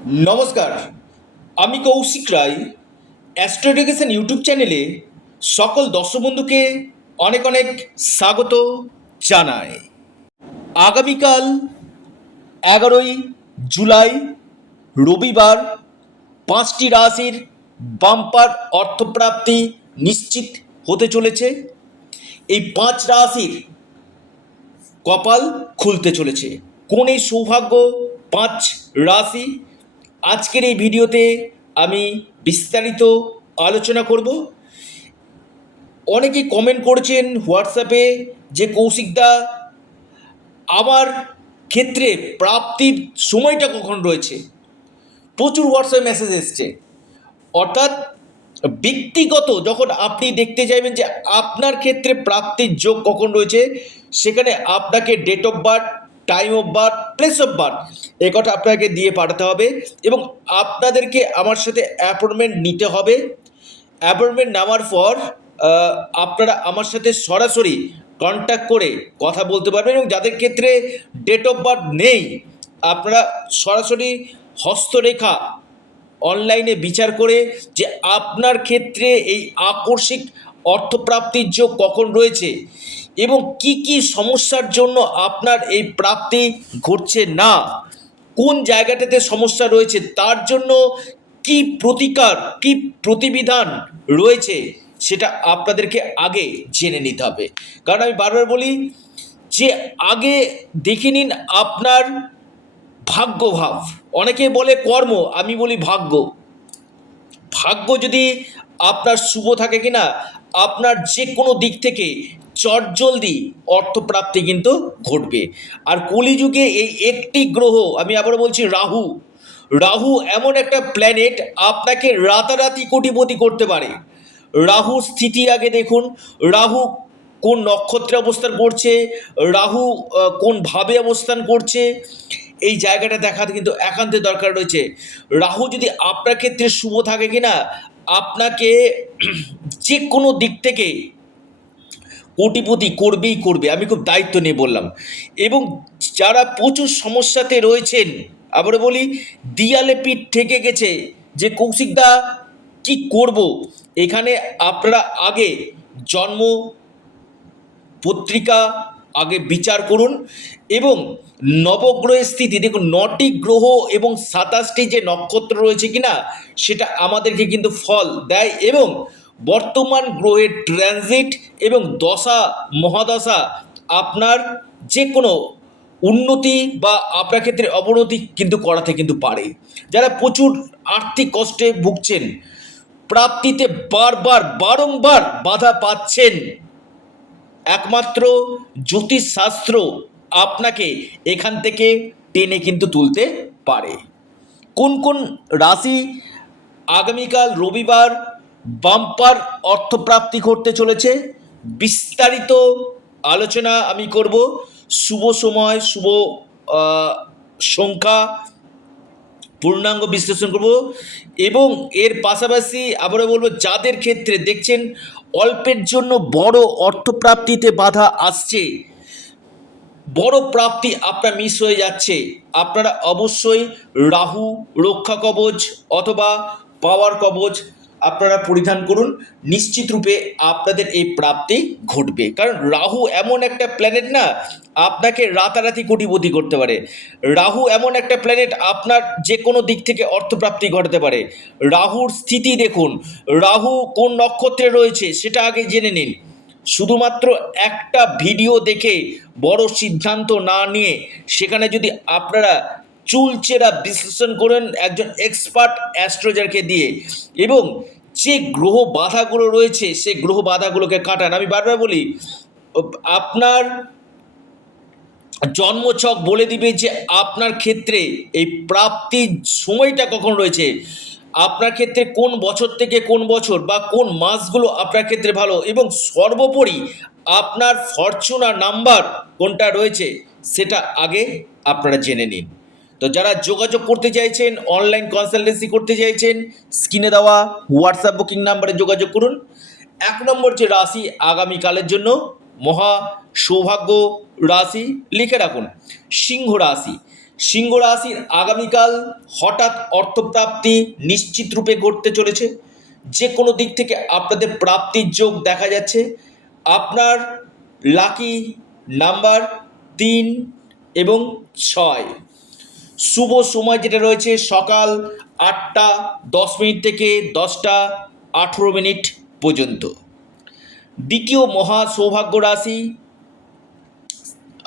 নমস্কার, আমি কৌশিক রায়। Astro education YouTube চ্যানেলে সকল দর্শক বন্ধুকে অনেক অনেক স্বাগত জানাই। আগামীকাল 11ই জুলাই রবিবার 5টি রাশির বাম্পার অর্থপ্রাপ্তি নিশ্চিত হতে চলেছে। এই 5 রাশির কপাল খুলতে চলেছে। কোন এই সৌভাগ্য 5 রাশি, আজকের এই ভিডিওতে আমি বিস্তারিত আলোচনা করব। অনেকেই কমেন্ট করেছেন হোয়াটসঅ্যাপে যে কৌশিকদা, আমার ক্ষেত্রে প্রাপ্তির সময়টা কখন রয়েছে। প্রচুর হোয়াটসঅ্যাপ মেসেজ এসছে। অর্থাৎ ব্যক্তিগত যখন আপনি দেখতে চাইবেন যে আপনার ক্ষেত্রে প্রাপ্তির যোগ কখন রয়েছে, সেখানে আপনাকে date of birth, time of birth, place of birth এ কথা আপনাকে দিয়ে পাঠাতে হবে এবং আপনাদেরকে আমার সাথে অ্যাপয়েন্টমেন্ট নিতে হবে। অ্যাপয়েন্টমেন্ট নেওয়ার পর আপনারা আমার সাথে সরাসরি কন্ট্যাক্ট করে কথা বলতে পারবেন এবং যাদের ক্ষেত্রে ডেট অফ বার্থ নেই, আপনারা সরাসরি হস্তরেখা অনলাইনে বিচার করে যে আপনার ক্ষেত্রে এই আকস্মিক অর্থপ্রাপ্তির যোগ কখন রয়েছে এবং কি কি সমস্যার জন্য আপনার এই প্রাপ্তি ঘটছে না, কোন জায়গাটাতে সমস্যা রয়েছে, তার জন্য কি প্রতিকার, কি প্রতিবিধান রয়েছে, সেটা আপনাদেরকে আগে জেনে নিতে হবে। কারণ আমি বারবার বলি যে আগে দেখে নিন আপনার ভাগ্যভাব। অনেকে বলে কর্ম, আমি বলি ভাগ্য। ভাগ্য যদি আপনার শুভ থাকে কিনা, আপনার যে কোনো দিক থেকে চটজলদি অর্থপ্রাপ্তি কিন্তু ঘটবে। আর কলিযুগে এই একটি গ্রহ, আমি আবারও বলছি রাহু, রাহু এমন একটা প্ল্যানেট আপনাকে রাতারাতি কোটিপতি করতে পারে। রাহু স্থিতি আগে দেখুন, রাহু কোন নক্ষত্রে অবস্থান করছে, রাহু কোন ভাবে অবস্থান করছে, এই জায়গাটা দেখাতে কিন্তু একান্ত দরকার রয়েছে। রাহু যদি আপনার ক্ষেত্রে শুভ থাকে কিনা, আপনাকে যে কোনো দিক থেকে কোটিপতি করবেই করবে, আমি খুব দায়িত্ব নিয়ে বললাম। এবং যারা প্রচুর সমস্যাতে রয়েছেন, আবারও বলি দিয়ালে পিঠ ঠেকে গেছে যে কৌশিকদা কি করব, এখানে আপনারা আগে জন্ম পত্রিকা আগে বিচার করুন এবং নবগ্রহের স্থিতি দেখুন। 9টি গ্রহ এবং 27টি যে নক্ষত্র রয়েছে কিনা, সেটা আমাদেরকে কিন্তু ফল দেয় এবং বর্তমান গ্রহের ট্রানজিট এবং দশা মহাদশা আপনার যে কোনো উন্নতি বা আপনার ক্ষেত্রে অবনতি কিন্তু করাতে কিন্তু পারে। যারা প্রচুর আর্থিক কষ্টে ভুগছেন, প্রাপ্তিতে বারবার বারংবার বাধা পাচ্ছেন, একমাত্র জ্যোতিষশাস্ত্র আপনাকে এখান থেকে টেনে কিন্তু তুলতে পারে। কোন কোন রাশি আগামীকাল রবিবার বাম্পার অর্থপ্রাপ্তি করতে চলেছে, বিস্তারিত আলোচনা আমি করব। শুভ সময়, শুভ সংখ্যা, পূর্ণাঙ্গ বিশ্লেষণ করব এবং এর পাশাপাশি আবারও বলবো যাদের ক্ষেত্রে দেখছেন অল্পের জন্য বড় অর্থপ্রাপ্তিতে বাধা আসছে, বড় প্রাপ্তি আপনার মিস হয়ে যাচ্ছে, আপনারা অবশ্যই রাহু রক্ষা কবচ অথবা পাওয়ার কবচ আপনারা পরিধান করুন। নিশ্চিত রূপে আপনাদের এই প্রাপ্তি ঘটবে। কারণ রাহু এমন একটা প্ল্যানেট না, আপনাকে রাতারাতি কোটিপতি করতে পারে। রাহু এমন একটা প্ল্যানেট আপনার যে কোনো দিক থেকে অর্থপ্রাপ্তি ঘটাতে পারে। রাহুর স্থিতি দেখুন, রাহু কোন নক্ষত্রে রয়েছে সেটা আগে জেনে নিন। শুধুমাত্র একটা ভিডিও দেখে বড় সিদ্ধান্ত না নিয়ে সেখানে যদি আপনারা চুলচেরা বিশ্লেষণ করেন একজন এক্সপার্ট অ্যাস্ট্রোলজারকে দিয়ে এবং যে গ্রহ বাধাগুলো রয়েছে সেই গ্রহ বাধাগুলোকে কাটান। আমি বারবার বলি আপনার জন্মছক বলে দিবে যে আপনার ক্ষেত্রে এই প্রাপ্তির সময়টা কখন রয়েছে, আপনার ক্ষেত্রে কোন বছর থেকে কোন বছর বা কোন মাসগুলো আপনার ক্ষেত্রে ভালো এবং সর্বোপরি আপনার ফরচুনার নাম্বার কোনটা রয়েছে সেটা আগে আপনারা জেনে নিন। তো যারা যোগাযোগ করতে চাইছেন, অনলাইন কনসালটেন্সি করতে চাইছেন, স্ক্রিনে দেওয়া হোয়াটসঅ্যাপ বুকিং নাম্বারে যোগাযোগ করুন। 1 নম্বর যে রাশি আগামীকালের জন্য মহা সৌভাগ্য রাশি, লিখে রাখুন সিংহ রাশি। সিংহ রাশির আগামীকাল হঠাৎ অর্থপ্রাপ্তি নিশ্চিত রূপে ঘটতে চলেছে। যে কোনো দিক থেকে আপনাদের প্রাপ্তির যোগ দেখা যাচ্ছে। আপনার লাকি নাম্বার 3 এবং 6। শুভ সময় যেটা রয়েছে সকাল 8টা 10 মিনিট থেকে 10টা 18 মিনিট পর্যন্ত। দ্বিতীয় মহা সৌভাগ্য রাশি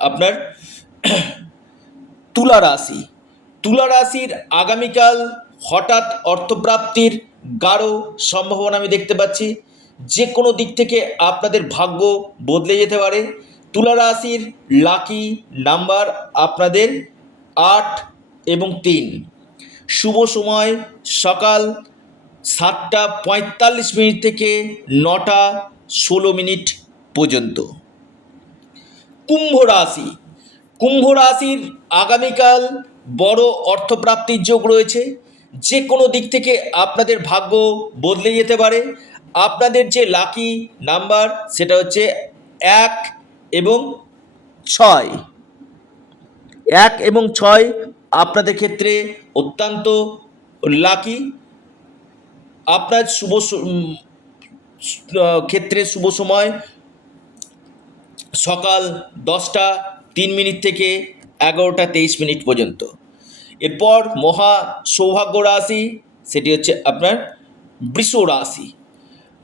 আপনার তুলা রাশি। তুলা রাশির আগামীকাল হঠাৎ অর্থপ্রাপ্তির গাঢ় সম্ভাবনা আমি দেখতে পাচ্ছি। যে কোনো দিক থেকে আপনাদের ভাগ্য বদলে যেতে পারে। তুলা রাশির লাকি নাম্বার আপনাদের 8 এবং 3। শুভ সময় সকাল 7টা 45 মিনিট থেকে 9টা 16 মিনিট পর্যন্ত। কুম্ভ রাশি। কুম্ভ রাশির আগামীকাল বড় অর্থপ্রাপ্তির যোগ রয়েছে। যে কোনো দিক থেকে আপনাদের ভাগ্য বদলে যেতে পারে। আপনাদের যে লাকি নাম্বার সেটা হচ্ছে 1 এবং 6। 1 এবং 6 আপনাদের ক্ষেত্রে অত্যন্ত লাকি। আপনার ক্ষেত্রে শুভ সময় সকাল 10টা 3 মিনিট থেকে 11টা 23 মিনিট পর্যন্ত। এরপর মহা সৌভাগ্য রাশি সেটি হচ্ছে আপনার বৃষ রাশি।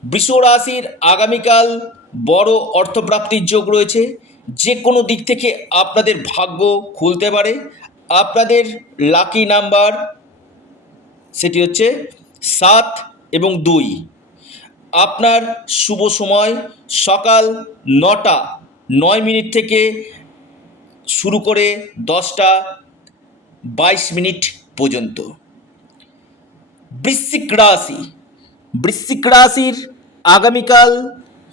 বৃষ রাশির আগামীকাল বড় অর্থপ্রাপ্তির যোগ রয়েছে। যে কোনো দিক থেকে আপনাদের ভাগ্য খুলতে পারে। আপনাদের লাকি নাম্বার সেটি হচ্ছে 7 এবং 2। আপনার শুভ সময় সকাল 9টা 9 মিনিট থেকে শুরু করে 10টা 22 মিনিট পর্যন্ত। বৃশ্চিক রাশি। বৃশ্চিক রাশির আগামীকাল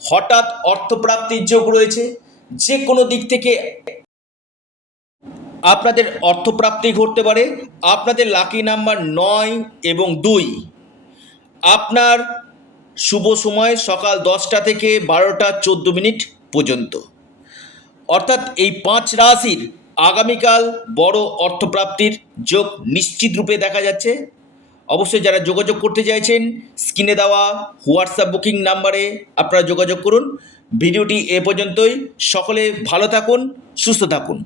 হঠাৎ অর্থপ্রাপ্তির যোগ রয়েছে। যে কোনো দিক থেকে আপনাদের অর্থপ্রাপ্তি ঘটতে পারে। আপনাদের লাকি নাম্বার 9 এবং 2। আপনার শুভ সময় সকাল 10টা থেকে 12টা 14 মিনিট পর্যন্ত। অর্থাৎ এই 5 রাশির আগামীকাল বড় অর্থপ্রাপ্তির যোগ নিশ্চিত রূপে দেখা যাচ্ছে। অবশ্যই যারা যোগাযোগ করতে চাইছেন স্ক্রিনে দেওয়া হোয়াটসঅ্যাপ বুকিং নাম্বারে আপনারা যোগাযোগ করুন। ভিডিওটি এ পর্যন্তই। সকলে ভালো থাকুন, সুস্থ থাকুন।